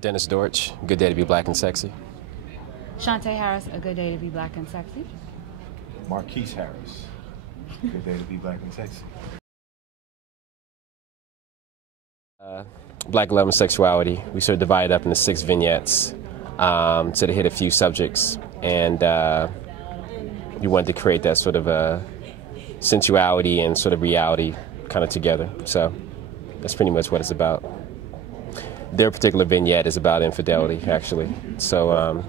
Dennis Dortch, Good Day to Be Black and Sexy. Shantae Harris, A Good Day to Be Black and Sexy. Marquise Harris, Good Day to Be Black and Sexy. Black Love and Sexuality. We sort of divided up into 6 vignettes to hit a few subjects, and we wanted to create that sort of sensuality and sort of reality kind of together. So that's pretty much what it's about. Their particular vignette is about infidelity, actually. So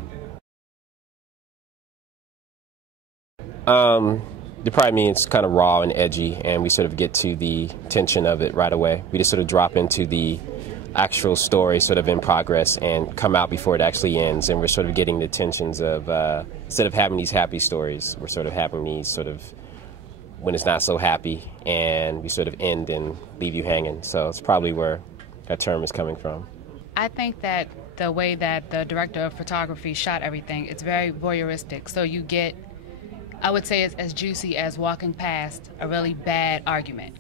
it probably means kind of raw and edgy, and we sort of get to the tension of it right away. We just sort of drop into the actual story sort of in progress and come out before it actually ends, and we're sort of getting the tensions of, instead of having these happy stories, we're sort of having these sort of when it's not so happy, and we sort of end and leave you hanging. So it's probably where that term is coming from. I think that the way that the director of photography shot everything, it's very voyeuristic. So you get, I would say it's as juicy as walking past a really bad argument.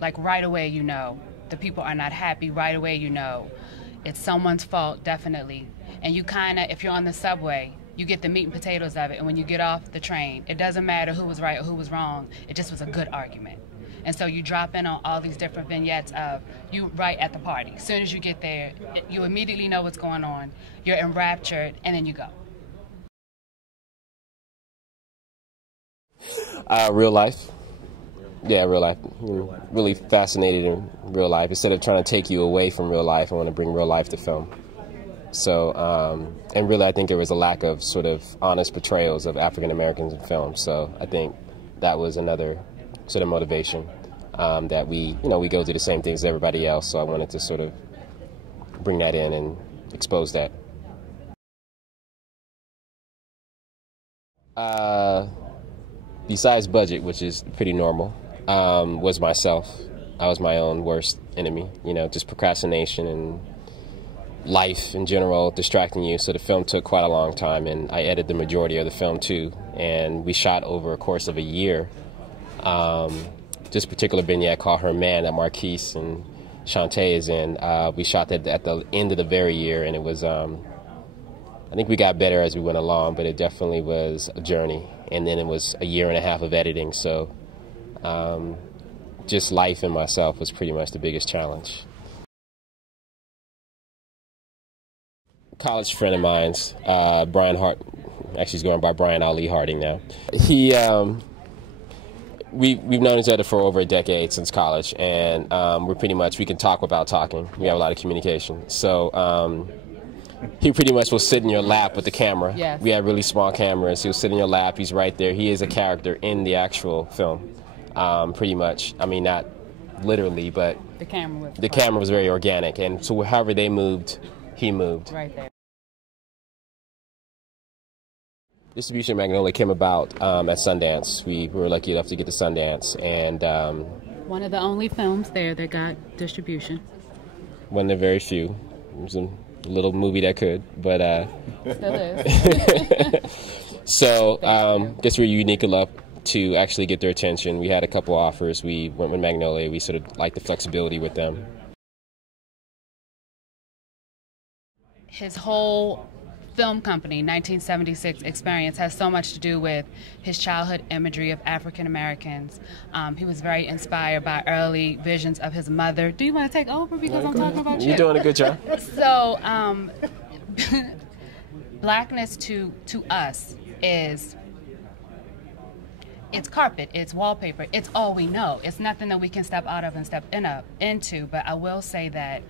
Like right away you know the people are not happy, right away you know it's someone's fault, definitely. And you kind of, if you're on the subway, you get the meat and potatoes of it, and when you get off the train, it doesn't matter who was right or who was wrong, it just was a good argument. And so you drop in on all these different vignettes of you right at the party. As soon as you get there, you immediately know what's going on, you're enraptured, and then you go. Real life. Yeah, real life. Really fascinated in real life. Instead of trying to take you away from real life, I want to bring real life to film. So, and really I think there was a lack of sort of honest portrayals of African Americans in film. So I think that was another sort of motivation, that we go through the same things as everybody else. So I wanted to sort of bring that in and expose that. Besides budget, which is pretty normal, was myself. I was my own worst enemy, just procrastination and life in general distracting you. So the film took quite a long time, and I edited the majority of the film too, and we shot over a course of a year. This particular vignette called Her Man that Marquise and Shantae is in, we shot that at the end of the very year, and it was, I think we got better as we went along, but it definitely was a journey. And then it was a year and a half of editing, so just life and myself was pretty much the biggest challenge. College friend of mine's, Brian Hart, actually he's going by Brian Ali Harding now. He, we've known each other for over a decade since college, and we can talk without talking. We have a lot of communication. So he pretty much will sit in your lap with the camera. Yes. We have really small cameras. He'll sit in your lap. He's right there. He is a character in the actual film, pretty much. I mean, not literally, but The camera was very organic. And so however they moved, he moved. right there. Distribution Magnolia came about at Sundance. We were lucky enough to get to Sundance, and One of the only films there that got distribution. one of the very few. It was a little movie that could, but Still is. so guess we're unique enough to actually get their attention. We had a couple offers. We went with Magnolia. We sort of liked the flexibility with them. His whole film company, 1976 Experience, has so much to do with his childhood imagery of African Americans. He was very inspired by early visions of his mother. Do you want to take over because I'm talking about you? You're doing a good job. So, Blackness to us is, it's carpet, it's wallpaper, it's all we know. It's nothing that we can step out of and step into, but I will say that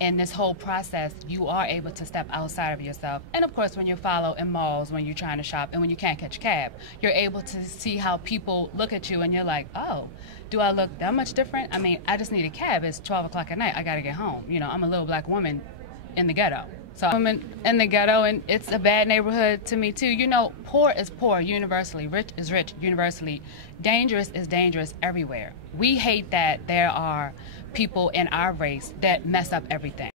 in this whole process, you are able to step outside of yourself. And of course, when you follow in malls, when you're trying to shop, and when you can't catch a cab, you're able to see how people look at you, and you're like, oh, do I look that much different? I mean, I just need a cab. It's 12 o'clock at night. I got to get home. I'm a little black woman in the ghetto. So I'm in the ghetto, and it's a bad neighborhood to me, too. Poor is poor universally. Rich is rich universally. Dangerous is dangerous everywhere. We hate that there are people in our race that mess up everything.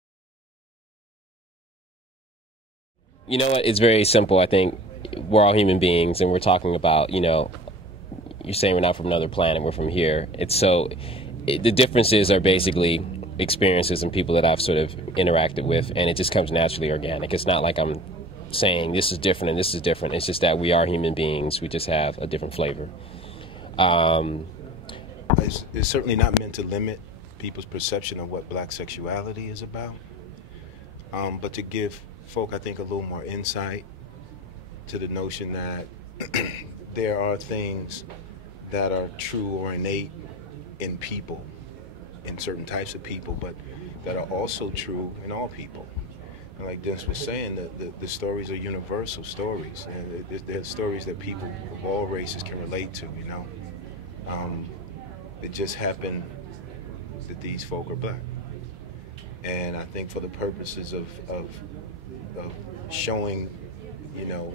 You know what? It's very simple. I think we're all human beings, and we're talking about, you're saying we're not from another planet, we're from here. The differences are basically experiences and people that I've sort of interacted with, and it just comes naturally organic. It's not like I'm saying this is different and this is different. It's just that we are human beings. We just have a different flavor. It's certainly not meant to limit people's perception of what black sexuality is about, but to give folk, I think, a little more insight to the notion that there are things that are true or innate in people, in certain types of people, but that are also true in all people. And like Dennis was saying, the stories are universal stories, and they're stories that people of all races can relate to, you know. It just happened that these folk are black. And I think for the purposes of showing, you know,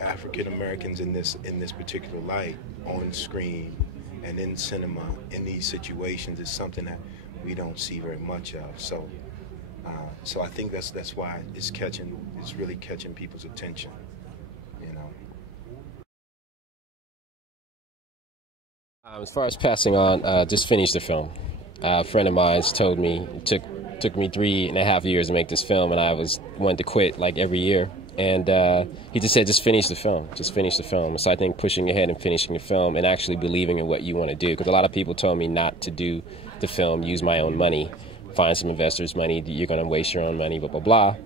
African Americans in this particular light on screen and in cinema in these situations is something that we don't see very much of. So I think that's why it's really catching people's attention, you know. As far as passing on, just finished the film. A friend of mine's told me it took me 3.5 years to make this film, and I wanted to quit like every year. And he just said, just finish the film. Just finish the film. So I think pushing ahead and finishing the film and actually believing in what you want to do. Because a lot of people told me not to do the film, use my own money, find some investors' money, you're going to waste your own money, blah, blah, blah.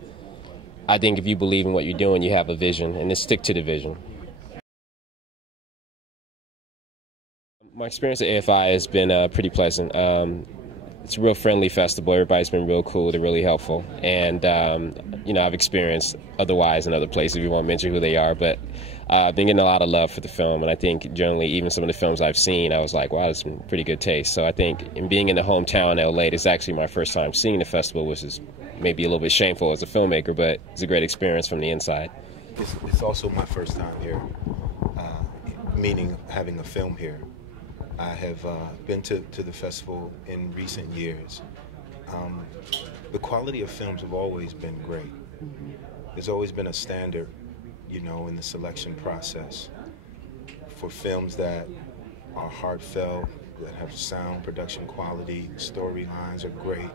I think if you believe in what you're doing, you have a vision, and just stick to the vision. My experience at AFI has been pretty pleasant. It's a real friendly festival. Everybody's been real cool. They're really helpful. And, you know, I've experienced otherwise in other places. We won't mention who they are. But I've been getting a lot of love for the film. And I think generally even some of the films I've seen, I was like, wow, that's some pretty good taste. So I think in being in the hometown in LA, it's actually my first time seeing the festival, which is maybe a little bit shameful as a filmmaker, but it's a great experience from the inside. It's also my first time here, meaning having a film here. I have been to the festival in recent years. The quality of films have always been great. There's always been a standard, you know, in the selection process for films that are heartfelt, that have sound production quality, storylines are great,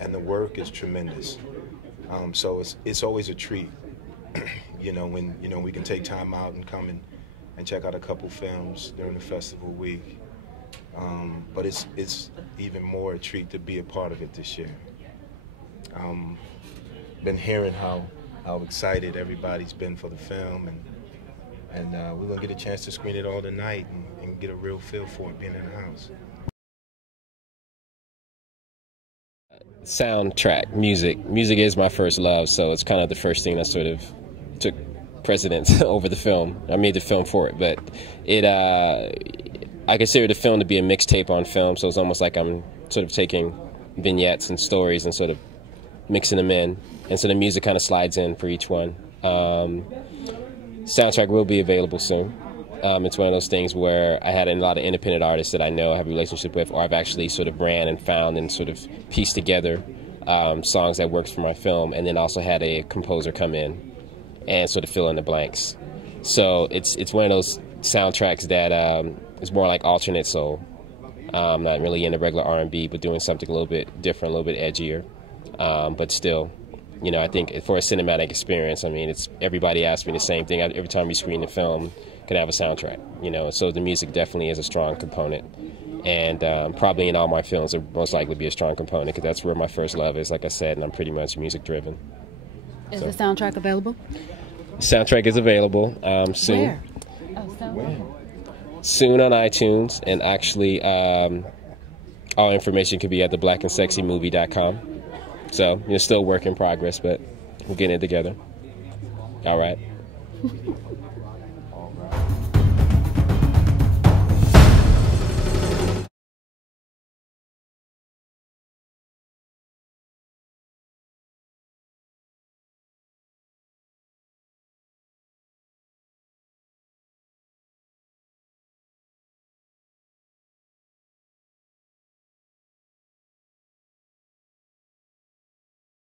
and the work is tremendous. So it's always a treat, you know, when we can take time out and come and check out a couple films during the festival week. But it's even more a treat to be a part of it this year. Been hearing how excited everybody's been for the film, and we're gonna get a chance to screen it all tonight and get a real feel for it being in the house. Soundtrack, music is my first love, so it's kind of the first thing that sort of took precedence over the film. I made the film for it, but I consider the film to be a mixtape on film, so it's almost like I'm sort of taking vignettes and stories and sort of mixing them in, and so the music kind of slides in for each one. Soundtrack will be available soon. It's one of those things where I had a lot of independent artists that I know, I have a relationship with, or I've actually sort of ran and found and sort of pieced together songs that worked for my film, and then also had a composer come in and sort of fill in the blanks. So it's one of those soundtracks that is more like alternate soul. Not really into regular R&B, but doing something a little bit different, a little bit edgier. But still, you know, I think for a cinematic experience, I mean, it's everybody asks me the same thing. Every time we screen the film, can I have a soundtrack? You know, so the music definitely is a strong component. And probably in all my films, it most likely be a strong component, because that's where my first love is, like I said, and I'm pretty much music-driven. Is the soundtrack available? The soundtrack is available soon. Where? Oh, so When? Soon on iTunes, and actually all information can be at theblackandSexymovie.com. So, you know, still work in progress, but we're getting it together. All right. All right.